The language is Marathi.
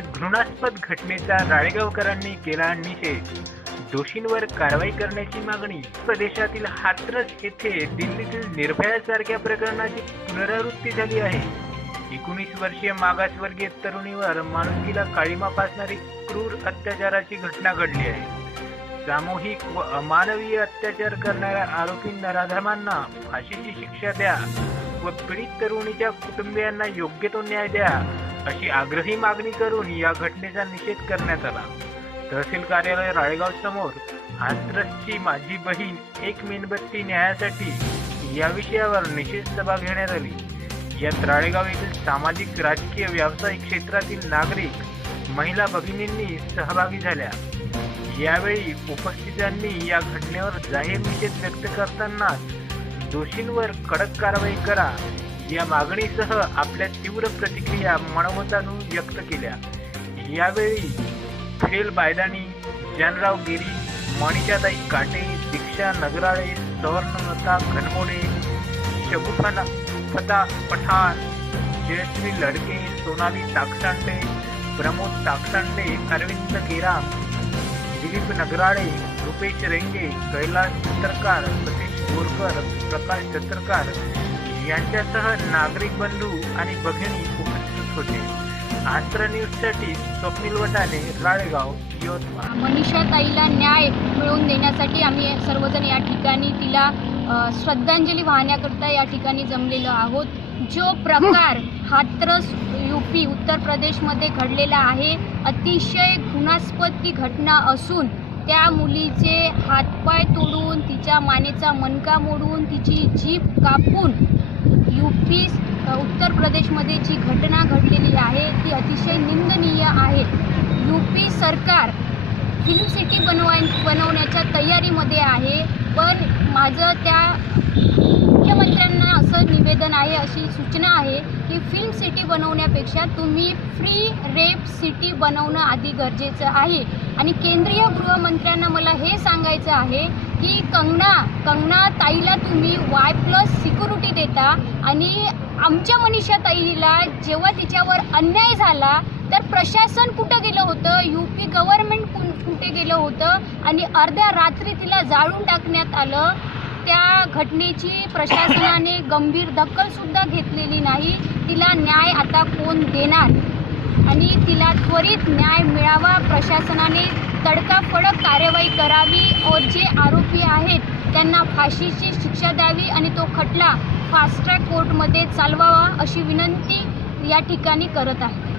घृणास्पद घटनेचा राळेगावकरांनी केला निषेध. दोषींवर कारवाई करण्याची मागणी प्रदेशातील हाथरस येथे दिल्लीतील निर्भयासारख्या प्रकरणाची पुनरावृत्ती झाली आहे. एकोणीस वर्षीय मागासवर्गीय तरुणीवर माणुसकीला काळीमा पासणारी क्रूर अत्याचाराची घटना घडली आहे. सामूहिक व अमानवीय अत्याचार करणाऱ्या आरोपी नराधमांना फाशीची शिक्षा द्या व पीडित तरुणीच्या कुटुंबियांना योग्य तो न्याय द्या. अशी आग्रही मागणी करून या घटनेचा निषेध करण्यात आला. तहसील कार्यालय राळेगाव समोर हाथरसची माझी बहीण एक मेणबत्ती न्यायासाठी या विषयावर निषेध सभा घेण्यात आली. यात राळेगाव येथील सामाजिक राजकीय व्यावसायिक क्षेत्रातील नागरिक महिला भगिनींनी सहभागी झाल्या. यावेळी उपस्थितांनी या घटनेवर जाहीर निषेध व्यक्त करतानाच दोषींवर कडक कारवाई करा या मागणीसह आपल्या तीव्र प्रतिक्रिया मनोमतातून व्यक्त केल्या. यावेळी फेल बायदानी जानराव गिरी मणिषाताई काटे दीक्षा नगराळे सवर्णलता घनमोडे शगुफन फता पठाण जयश्री लडके सोनाली ताकसांडे प्रमोद ताकसांडे अरविंद केराम दिलीप नगराळे रुपेश रेंगे कैलास छत्रकार सतीश बोरकर प्रकाश छत्रकार यांच्यासह नागरिक बंधू आणि भगिनी उपस्थित होते. आंध्र न्यूजसाठी स्वप्नील वटाने राळेगाव यवतमाळ. मनीषा ताईला न्याय मिळवून देण्यासाठी आम्ही सर्वजण या ठिकाणी तिला श्रद्धांजली वाहण्याकरता या ठिकाणी जमलेलो आहोत. जो प्रकार हाथरस युपी उत्तर प्रदेशमध्ये घडलेला आहे अतिशय घृणास्पद ती घटना असून त्या मुलीचे हातपाय तोडून तिच्या मानेचा मणका मोडून तिची जीभ कापून युपी उत्तर प्रदेशमध्ये जी घटना घडलेली आहे ती अतिशय निंदनीय आहे. युपी सरकार फिल्म सिटी बनवाय बनवण्याच्या तयारीमध्ये आहे पण माझं त्या मुख्यमंत्र्यांना असं निवेदन आहे अशी सूचना आहे की फिल्म सिटी बनवण्यापेक्षा तुम्ही फ्री रेप सिटी बनवणं आधी गरजेचं आहे. आणि केंद्रीय गृहमंत्र्यांना मला हे सांगायचं आहे की कंगना कंगना ताईला तुम्ही वाय प्लस सिक्युरिटी देता आणि आमच्या मनीषा ताईला जेव्हा तिच्यावर अन्याय झाला तर प्रशासन कुठं गेलं होतं? यू पी गव्हर्नमेंट कुठे गेलं होतं? आणि अर्ध्या रात्री तिला जाळून टाकण्यात आलं. त्या घटनेची प्रशासनाने गंभीर दखलसुद्धा घेतलेली नाही. तिला न्याय आता कोण देणार? आणि तिला त्वरित न्याय मिळावा. प्रशासनाने तडकाफडक कार्यवाही करावी. और जे आरोपी आहेत त्यांना फाशीची शिक्षा द्यावी आणि तो खटला फास्ट ट्रॅक कोर्टमध्ये चालवावा अशी विनंती या ठिकाणी करत आहे.